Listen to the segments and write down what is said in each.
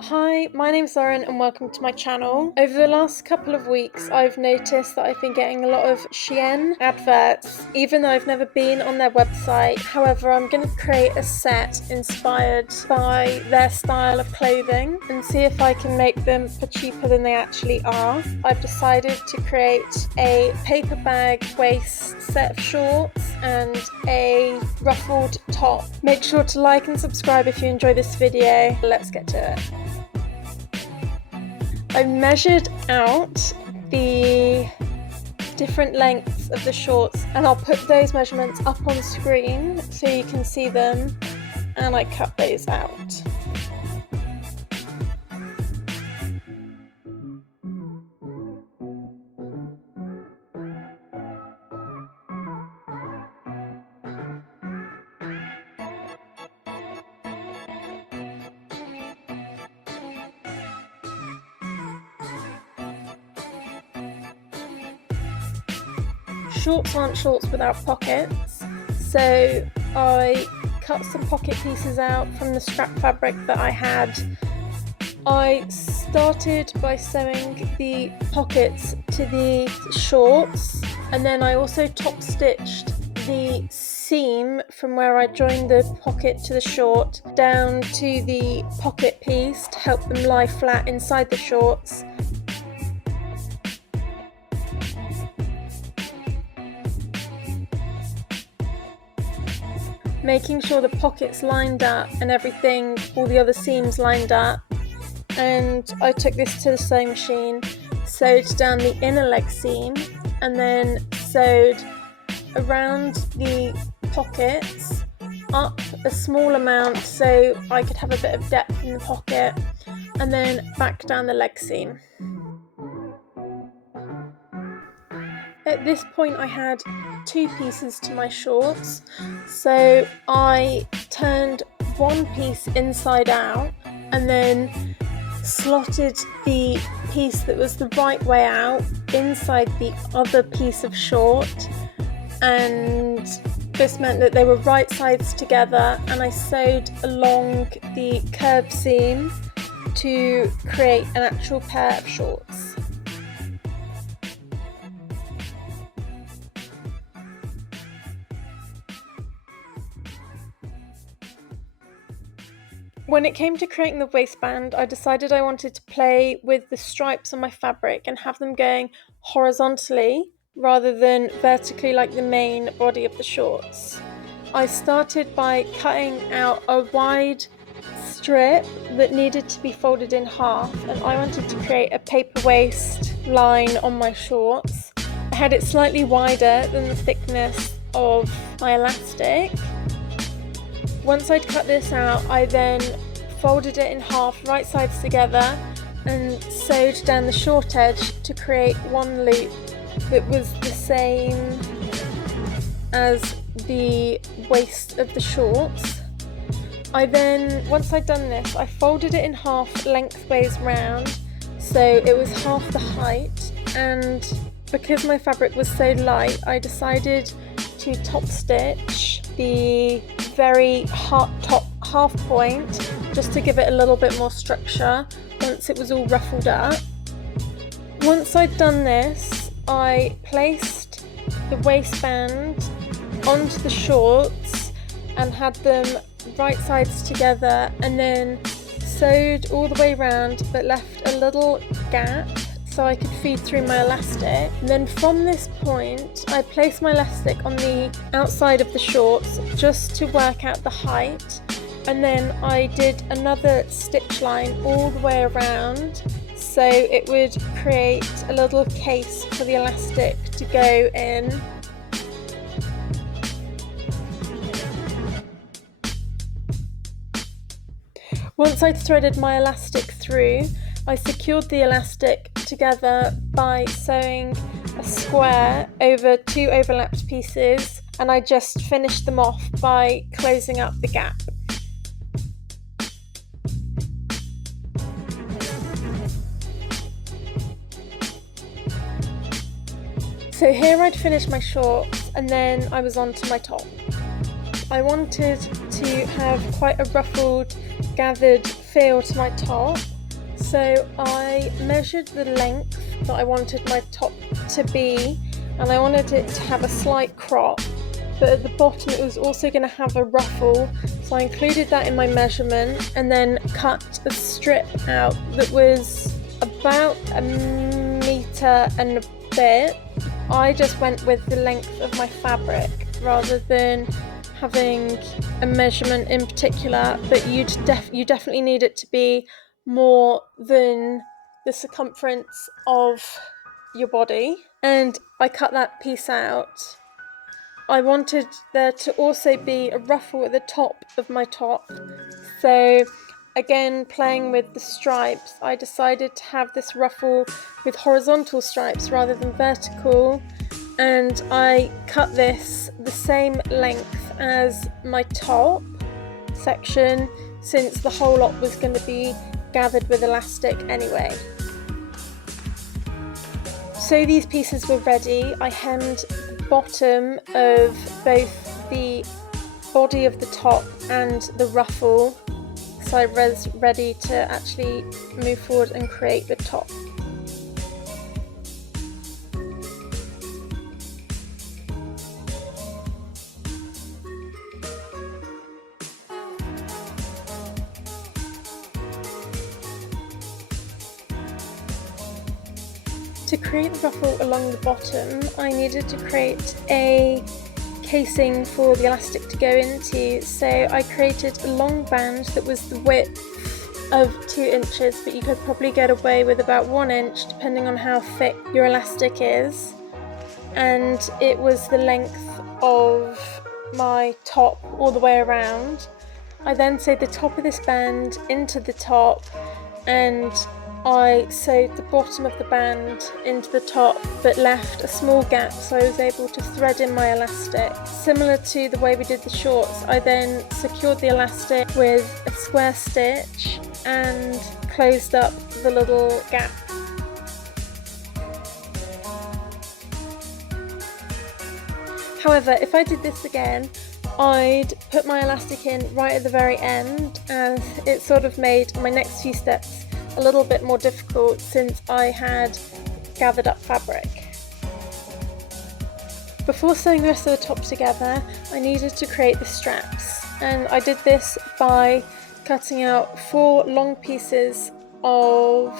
Hi, my name's Lauren and welcome to my channel. Over the last couple of weeks, I've noticed that I've been getting a lot of Shein adverts, even though I've never been on their website. However, I'm going to create a set inspired by their style of clothing and see if I can make them for cheaper than they actually are. I've decided to create a paper bag waist set of shorts and a ruffled top. Make sure to like and subscribe if you enjoy this video. Let's get to it. I've measured out the different lengths of the shorts and I'll put those measurements up on screen so you can see them, and I cut those out. Shorts aren't shorts without pockets, so I cut some pocket pieces out from the scrap fabric that I had. I started by sewing the pockets to the shorts, and then I also top stitched the seam from where I joined the pocket to the short down to the pocket piece to help them lie flat inside the shorts. Making sure the pockets lined up and everything, all the other seams lined up. And I took this to the sewing machine, sewed down the inner leg seam, and then sewed around the pockets up a small amount so I could have a bit of depth in the pocket, and then back down the leg seam. At this point I had two pieces to my shorts, so I turned one piece inside out and then slotted the piece that was the right way out inside the other piece of short, and this meant that they were right sides together, and I sewed along the curved seam to create an actual pair of shorts. When it came to creating the waistband, I decided I wanted to play with the stripes on my fabric and have them going horizontally rather than vertically like the main body of the shorts. I started by cutting out a wide strip that needed to be folded in half, and I wanted to create a paper waist line on my shorts. I had it slightly wider than the thickness of my elastic. Once I'd cut this out, I then folded it in half, right sides together, and sewed down the short edge to create one loop that was the same as the waist of the shorts. Once I'd done this, I folded it in half lengthways round, so it was half the height, and because my fabric was so light, I decided to top stitch the very top half point just to give it a little bit more structure once it was all ruffled up. Once I'd done this, I placed the waistband onto the shorts and had them right sides together, and then sewed all the way around but left a little gap so I could feed through my elastic. And then from this point, I placed my elastic on the outside of the shorts just to work out the height, and then I did another stitch line all the way around so it would create a little case for the elastic to go in. Once I'd threaded my elastic through, I secured the elastic together by sewing a square over two overlapped pieces, and I just finished them off by closing up the gap. So here I'd finished my shorts, and then I was on to my top. I wanted to have quite a ruffled, gathered feel to my top. So I measured the length that I wanted my top to be, and I wanted it to have a slight crop, but at the bottom it was also going to have a ruffle, so I included that in my measurement and then cut a strip out that was about 1 meter and a bit. I just went with the length of my fabric rather than having a measurement in particular, but you definitely need it to be more than the circumference of your body. And I cut that piece out. I wanted there to also be a ruffle at the top of my top, so again, playing with the stripes, I decided to have this ruffle with horizontal stripes rather than vertical, and I cut this the same length as my top section, since the whole lot was going to be gathered with elastic anyway. So these pieces were ready. I hemmed the bottom of both the body of the top and the ruffle, so I was ready to actually move forward and create the top. To create the ruffle along the bottom, I needed to create a casing for the elastic to go into, so I created a long band that was the width of 2 inches, but you could probably get away with about 1 inch depending on how thick your elastic is, and it was the length of my top all the way around. I then sewed the top of this band into the top, and I sewed the bottom of the band into the top but left a small gap so I was able to thread in my elastic. Similar to the way we did the shorts, I then secured the elastic with a square stitch and closed up the little gap. However, if I did this again, I'd put my elastic in right at the very end, and it sort of made my next few steps a little bit more difficult since I had gathered up fabric. Before sewing the rest of the top together, I needed to create the straps, and I did this by cutting out 4 long pieces of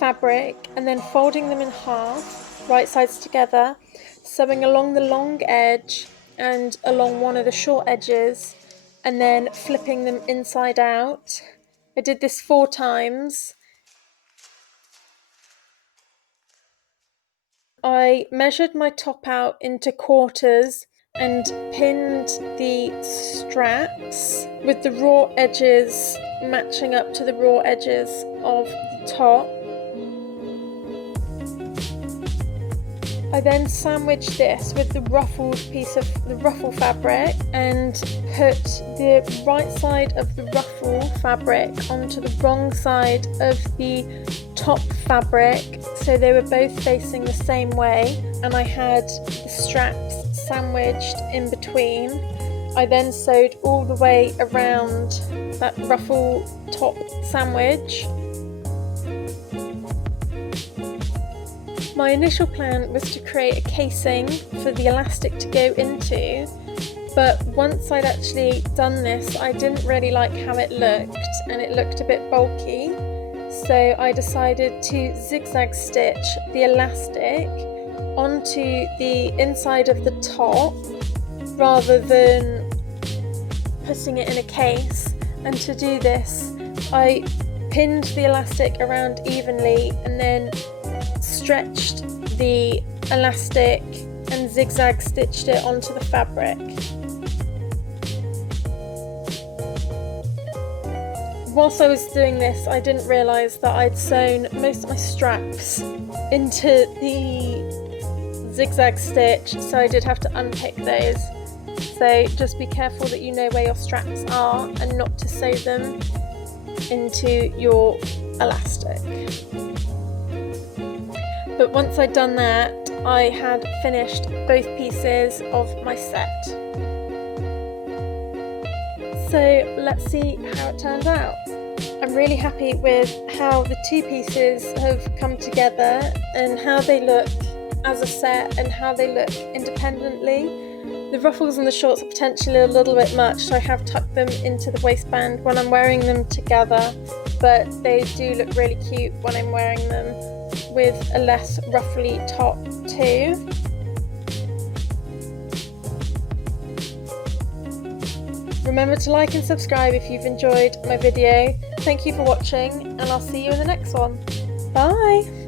fabric and then folding them in half, right sides together, sewing along the long edge and along one of the short edges, and then flipping them inside out. I did this 4 times. I measured my top out into quarters and pinned the straps with the raw edges matching up to the raw edges of the top. I then sandwiched this with the ruffled piece of the ruffle fabric and put the right side of the ruffle fabric onto the wrong side of the top fabric, so they were both facing the same way, and I had the straps sandwiched in between. I then sewed all the way around that ruffle top sandwich. My initial plan was to create a casing for the elastic to go into, but once I'd actually done this, I didn't really like how it looked, and it looked a bit bulky, so I decided to zigzag stitch the elastic onto the inside of the top rather than putting it in a case. And to do this, I pinned the elastic around evenly and then stretched the elastic and zigzag stitched it onto the fabric. Whilst I was doing this, I didn't realise that I'd sewn most of my straps into the zigzag stitch, so I did have to unpick those. So just be careful that you know where your straps are and not to sew them into your elastic. But once I'd done that, I had finished both pieces of my set. So let's see how it turned out. I'm really happy with how the two pieces have come together and how they look as a set and how they look independently. The ruffles and the shorts are potentially a little bit much, so I have tucked them into the waistband when I'm wearing them together, but they do look really cute when I'm wearing them with a less ruffly top too. Remember to like and subscribe if you've enjoyed my video. Thank you for watching, and I'll see you in the next one. Bye!